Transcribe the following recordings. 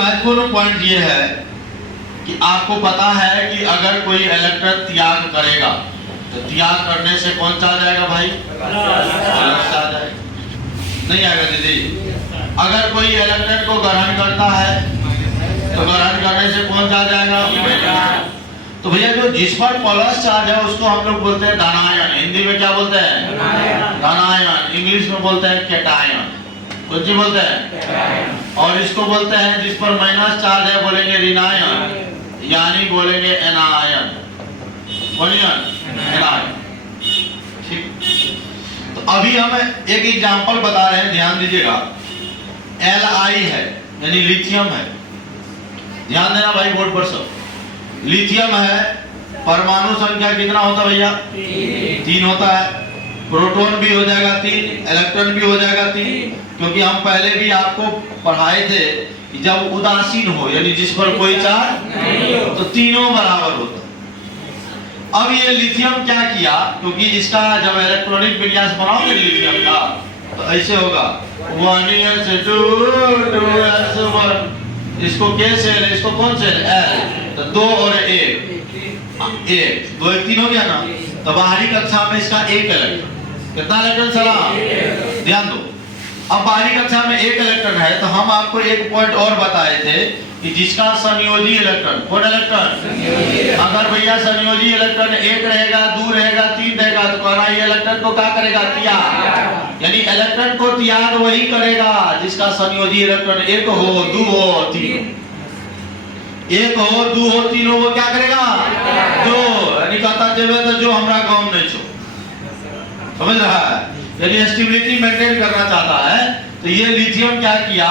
महत्वपूर्ण पॉइंट ये है कि आपको पता है कि अगर कोई इलेक्ट्रॉन त्याग करेगा तो त्याग करने से कौन सा आ जाएगा भाई? प्लस आ जाएगा। नहीं आएगा दीदी? अगर कोई इलेक्ट्रॉन को ग्रहण करता है तो ग्रहण करने से कौन सा आ जाएगा? तो भैया जो जिस पर प्लस चार्ज है उसको हम लोग बोलते हैं धनायन। हिंदी में क्या बोलते हैं? धनायन। इंग्लिश में बोलते हैं कैटायन। कौन सी बोलते हैं? और इसको बोलते हैं जिस पर माइनस चार्ज है बोलेंगे ऋणायन, यानी बोलेंगे एनायन। बोलिए एनायन। ठीक। तो अभी हम एक एग्जांपल बता रहे हैं, ध्यान दीजिएगा। Li है यानी लिथियम है, ध्यान देना भाई बोर्ड पर सब। लिथियम है, परमाणु संख्या कितना होता है भैया? 3 होता है। प्रोटॉन भी हो जाएगा 3, इलेक्ट्रॉन भी हो जाएगा 3, क्योंकि हम पहले भी आपको पढ़ाए थे कि जब उदासीन हो यानी जिस पर कोई चार्ज नहीं हो तो तीनों बराबर होता है। अब ये लिथियम क्या किया, क्योंकि इसका जब इलेक्ट्रॉनिक विन्यास बनाओगे लिथियम का तो ऐसे होगा 1s2 2s1। इसको K सेल है, इसको कौन सेल? L। तो 2 और 1 2 1 3 हो गया ना। तो बाहरी कक्षा में इसका 1 इलेक्ट्रॉन, कितना इलेक्ट्रॉन चला? ध्यान दो। अब बाहरी कक्षा में 1 इलेक्ट्रॉन है तो हम आपको एक पॉइंट और बताए थे कि जिसका संयोजी इलेक्ट्रॉन, कौन इलेक्ट्रॉन? अगर भैया संयोजी इलेक्ट्रॉन 1 रहेगा, 2 रहेगा, 3 रहेगा तो कहना ये इलेक्ट्रॉन को क्या करेगा? त्याग। यानी इलेक्ट्रॉन को त्याग वही करेगा जिसका संयोजी इलेक्ट्रॉन 1 हो, 2 हो, 3 1 हो, 2 हो, 3 हो, वो क्या करेगा? जो यानी कहता जेबे तो जो हमरा काम नहीं छो। समझ रहा है? यदि स्टेबिलिटी मेंटेन करना चाहता है तो ये लिथियम क्या किया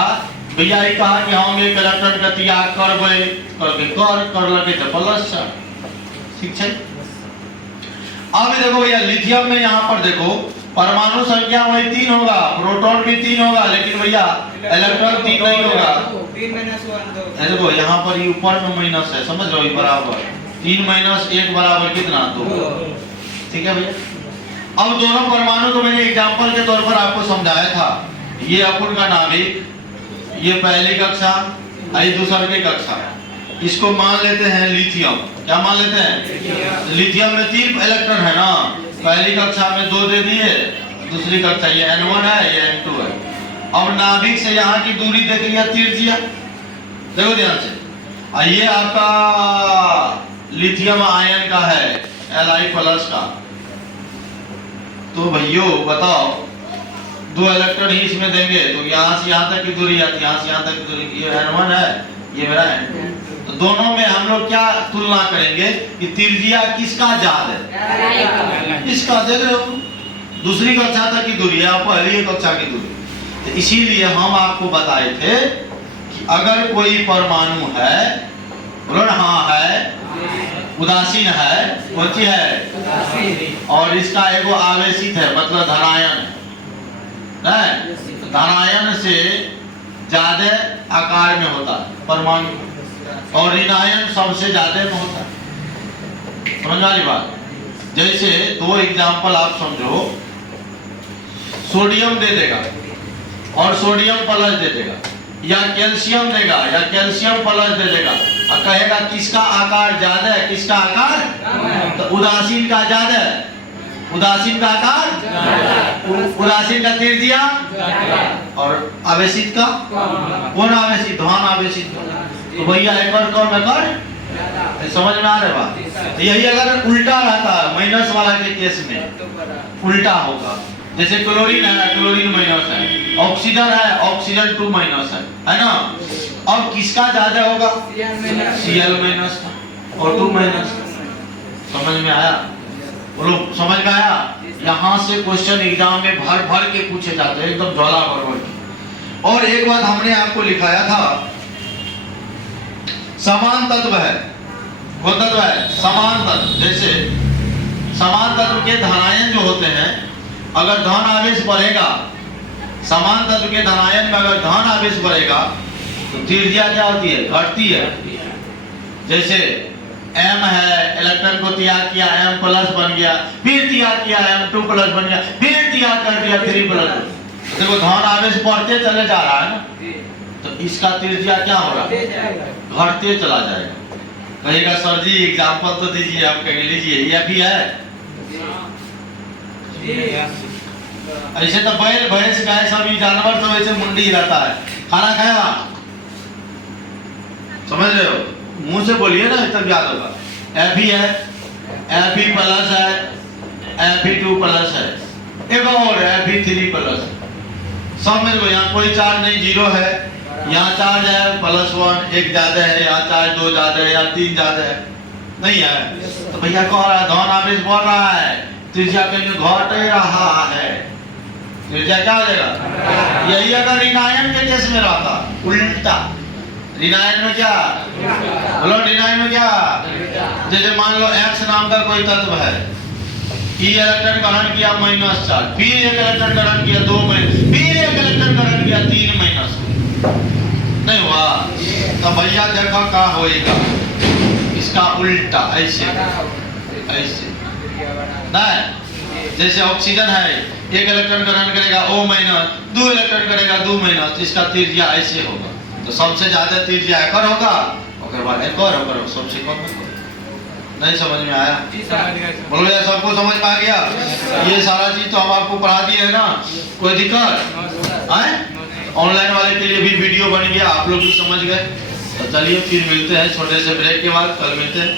भैया? ये कहा कि हम एक इलेक्ट्रॉन का त्याग करबे, कर लगे तो प्लस है। ठीक है। अब देखो भैया लिथियम में यहाँ पर देखो परमाणु संख्या वही 3 होगा, प्रोटॉन भी 3 होगा, लेकिन भैया इलेक्ट्रॉन 3 नहीं होगा। 3 - 1 देखो यहाँ पर ये ऊपर में माइनस है, समझ लो, ये बराबर 3 - 1 बराबर कितना? 2। ठीक है भैया। अब दोनों परमाणु को मैंने एग्जांपल के तौर पर आपको समझाया था। ये अपन का नाभिक, ये पहली कक्षा, ये दूसरी कक्षा। इसको मान लेते हैं लिथियम। क्या मान लेते हैं? लिथियम में 3 इलेक्ट्रॉन है ना। पहली कक्षा में 2 दे दिए, दूसरी कक्षा ये N1 है, ये N2 है। अब नाभिक से यहाँ की दूरी देख लिया, तीर दिया। देखो ध्यान से, ये आपका लिथियम आयन का है, Li+ का। तो भैयो बताओ 2 इलेक्ट्रॉन ही इसमें देंगे तो यहाँ से यहाँ तक की दूरी आती है, यहाँ से यहाँ तक की दूरी। ये N1 है, ये मेरा N2। तो दोनों में हम लोग क्या तुलना करेंगे कि त्रिज्या किसका ज्यादा है? इसका। देख रहे हो, दूसरी कक्षा तक की दूरी है, पहली कक्षा की दूरी। तो इसीलिए हम आपको बताए थे कि अगर कोई परमाणु है, बोलो ना, हाँ है, उदासीन है, कौन सी है? और इसका एगो आवेशित है, मतलब धनायन है। धनायन से ज्यादा आकार में होता है परमाणु, और ऋणायन सबसे ज्यादा में होता है। समझ वाली बात? जैसे 2 एग्जांपल आप समझो, सोडियम दे देगा और सोडियम प्लस दे देगा, या कैल्शियम देगा या कैल्शियम प्लस दे देगा, और कहेगा किसका आकार ज्यादा है, किसका आकार? तो उदासीन का ज्यादा है। उदासीन का आकार, उदासीन का त्रिज्या, और आवेशित का कौन? आवेशित, धन आवेशित। तो भैया एक बार कौन में कर, समझ में आ रहा है बात? यही अगर उल्टा रहता है, माइनस वाला के केस में उल्टा होगा। जैसे क्लोरीन है, क्लोरीन माइनस है, ऑक्सीजन है, ऑक्सीजन 2 माइनस है ना। अब किसका ज्यादा होगा? Cl माइनस का और 2 माइनस का। समझ में आया? बोलो समझ में आया? यहाँ से क्वेश्चन एग्जाम में भर भर के पूछे जाते हैं, एकदम ज्वाला भर के। और एक बात हमने आपको लिखाया था, समान तत्व है। कौन तत्व है? समान तत्व। जैसे समान तत्व के धनायन जो होते हैं, अगर धन आवेश बढ़ेगा, समान तत्व के धनायन में अगर धन आवेश बढ़ेगा तो त्रिज्या क्या होती है? घटती है। जैसे M है, इलेक्ट्रॉन को त्याग किया, M+ बन गया, फिर त्याग किया, M2+ बन गया, फिर त्याग कर दिया 3+। देखो धन आवेश बढ़ते चले जा रहा है ना। तो इसका त्रिज्या क्या हो रहा है? घटते चला जाएगा। कहेगा सर जी एग्जाम्पल तो दीजिए, आप कह लीजिए ये भी है। ऐसे तो बैल भैंस गाय सभी जानवर तो ऐसे मुंडी रहता है। खाना खाया? समझ रहे हो? मुंह से बोलिए ना तब याद होगा। एफी है, एफी प्लस है, एफी 2 प्लस है, एक और एफी 3 प्लस। सब में यहाँ कोई चार्ज नहीं, जीरो है। यहाँ चार्ज है +1, एक ज्यादा है, यहाँ चार्ज 2 ज्यादा है या 3 ज्यादा है, नहीं है। तो भैया कह रहा है धन आवेश बढ़ रहा है, त्रिज्या कहीं घट रहा है, त्रिज्या क्या हो जाएगा? यही अगर ऋणायन के केस में रहता, उल्टा। ऋणायन में क्या बोलो? ऋणायन में क्या? जैसे मान लो X नाम का कोई तत्व है, E इलेक्ट्रॉन ग्रहण किया -4, फिर एक इलेक्ट्रॉन ग्रहण किया 2 माइनस, फिर एक इलेक्ट्रॉन ग्रहण किया 3 माइनस, नहीं हुआ? तो भैया देखो क्या होएगा, इसका उल्टा, ऐसे ऐसे नहीं। जैसे ऑक्सीजन है, एक इलेक्ट्रॉन ग्रहण करेगा O-, 2 इलेक्ट्रॉन करेगा 2-, इसका त्रिज्या ऐसे होगा। तो सबसे ज्यादा त्रिज्या एकर होगा, और बाद एक और होगा, सबसे कम होगा। नहीं समझ में आया? बोलो यार, सबको समझ में आ गया? ये सारा चीज तो हम आपको पढ़ा दिए है ना, कोई दिक्कत है? ऑनलाइन वाले के लिए भी वीडियो बन गया, आप लोग भी समझ गए। तो चलिए फिर मिलते हैं छोटे से ब्रेक के बाद, कल मिलते हैं।